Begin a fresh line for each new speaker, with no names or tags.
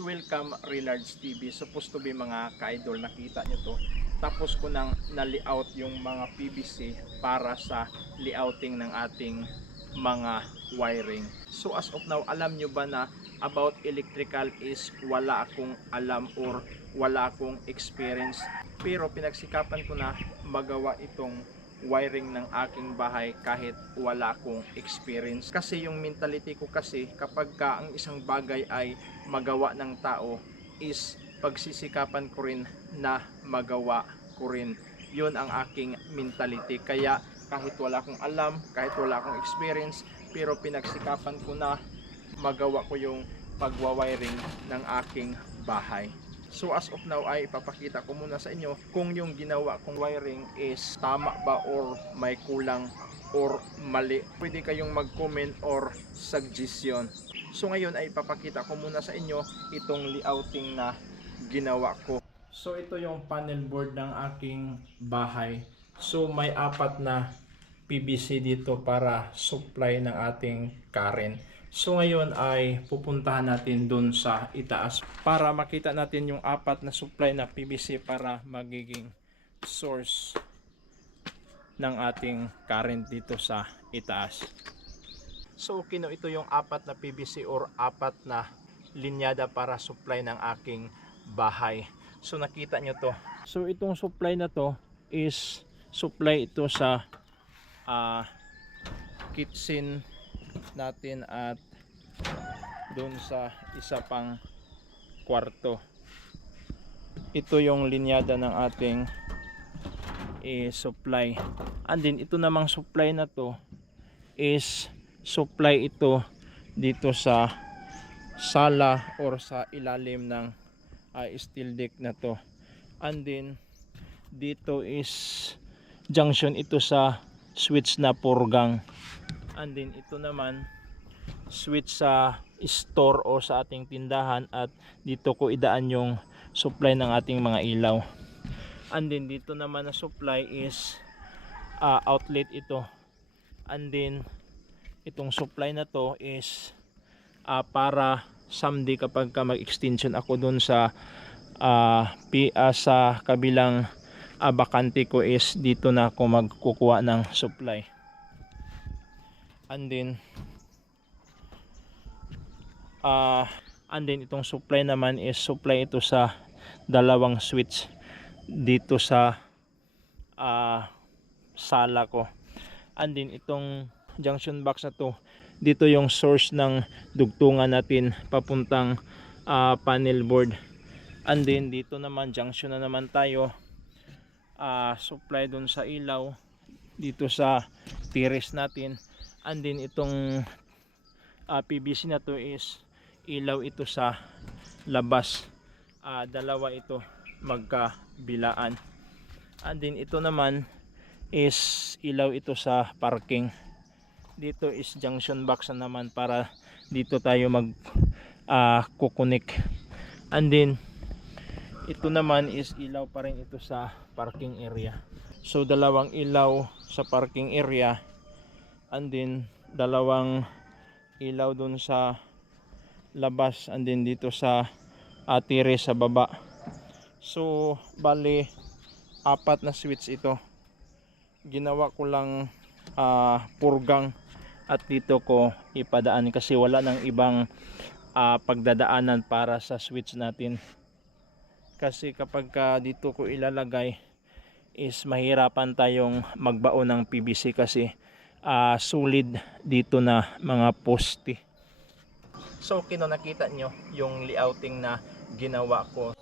welcome Relards TV. Supposed to be mga ka-idol, nakita nyo to. Tapos ko nang na-layout yung mga PVC para sa layouting ng ating mga wiring. So as of now, alam nyo ba na about electrical is wala akong alam or wala akong experience. Pero pinagsikapan ko na magawa itong wiring ng aking bahay kahit wala akong experience. Kasi yung mentality ko kasi kapag ka ang isang bagay ay magawa ng tao is pagsisikapan ko rin na magawa ko rin. Yun ang aking mentality. Kaya kahit wala akong alam, kahit wala akong experience, pero pinagsikapan ko na magawa ko yung pagwawiring ng aking bahay. So as of now ay ipapakita ko muna sa inyo kung yung ginawa kong wiring is tama ba or may kulang or mali. Pwede kayong mag-comment or suggestion. So ngayon ay ipapakita ko muna sa inyo itong layouting na ginawa ko. So ito yung panel board ng aking bahay. So may apat na PVC dito para supply ng ating current. So ngayon ay pupuntahan natin dun sa itaas para makita natin yung apat na supply na PVC para magiging source ng ating current dito sa itaas. So kino ito yung apat na PVC or apat na linyada para supply ng aking bahay. So nakita nyo to. So itong supply na to is supply ito sa ah, kitchen natin at doon sa isa pang kwarto. Ito yung linyada ng ating eh, supply. And then ito namang supply na to is supply ito dito sa sala or sa ilalim ng ah, steel deck na to. And then dito is junction ito sa switch na purgang. And then ito naman switch sa store o sa ating tindahan at dito ko idaan yung supply ng ating mga ilaw. And then dito naman na supply is ah, outlet ito. And then itong supply na to is ah, para someday kapag ka mag-extension ako dun sa pi- ah, sa kabilang ah, bakante ko is dito na ako magkukuha ng supply. And then ah and then itong supply naman is supply ito sa dalawang switch dito sa ah, sala ko. And then itong junction box na to, dito yung source ng dugtungan natin papuntang ah, panel board. And then dito naman junction na naman tayo ah, supply dun sa ilaw dito sa tiris natin. And then itong ah, PVC na to is ilaw ito sa labas. Ah, dalawa ito magkabilaan. And then ito naman is ilaw ito sa parking. Dito is junction box na naman para dito tayo mag ah, kukunik. And then ito naman is ilaw pa rin ito sa parking area. So dalawang ilaw sa parking area and then dalawang ilaw dun sa labas and then dito sa atire sa baba. So bali apat na switch ito. Ginawa ko lang ah, purgang at dito ko ipadaan kasi wala nang ibang ah, pagdadaanan para sa switch natin. Kasi kapag ka dito ko ilalagay is mahirapan tayong magbaon ng PVC kasi ah, solid dito na mga poste. So kino nakita nyo yung layouting na ginawa ko.